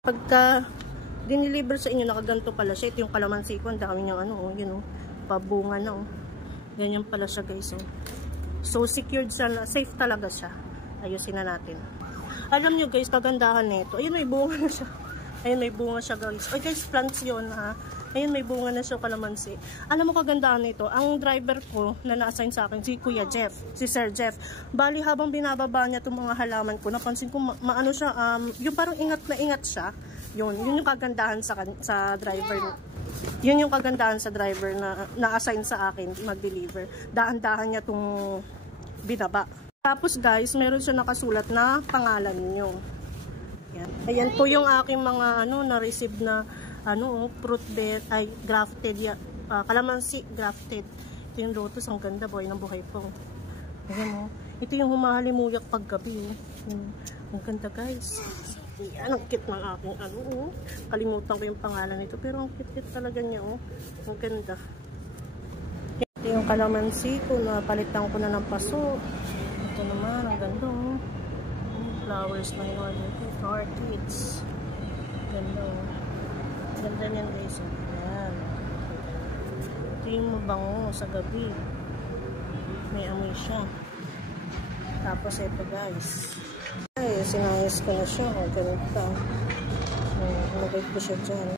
Pagka diniliver sa inyo, nakaganto pala siya. Ito yung kalamansi ko. Ang dami niyang ano, yun, pabunga na. Ganyan pala siya, guys. So, secured siya. Safe talaga siya. Ayusin na natin. Alam nyo, guys, kagandahan nito. Ayun, may bunga na siya. Ayun, may bunga siya, guys. Oy, guys, plants yun, ha. Ayun, may bunga na siya, kalamansi. Alam mo kagandahan nito, ang driver ko na na-assign sa akin, si Kuya Jeff, si Sir Jeff. Bali, habang binababa niya itong mga halaman ko, napansin ko, maano siya, yung parang ingat na ingat siya. Yun yung kagandahan sa driver. Yun yung kagandahan sa driver na na-assign sa akin mag-deliver. Daan-dahan niya itong binaba. Tapos, guys, meron siya nakasulat na pangalan niyo. Yan. Ayan po yung aking mga na-receive na fruit bed, ay grafted, kalamansi grafted. Ito yung lotus, ang ganda, boy ng buhay po. Ayan, ito yung humahalimuyak paggabi. Ang ganda, guys. Yan, ang cute ng aking kalimutan ko yung pangalan nito, pero ang cute talaga niya, ang ganda. Ito yung kalamansi ko, napalitan ko na ng paso. Ito naman, ang ganda, flowers na yun. Orchids. Ganda, ganda niyan, guys. Ayan. Ito yung mabango sa gabi. May amoy siya. Tapos ito, guys. Ay, sinayos ko na siya. Ganito. Nagay ko siya dyan.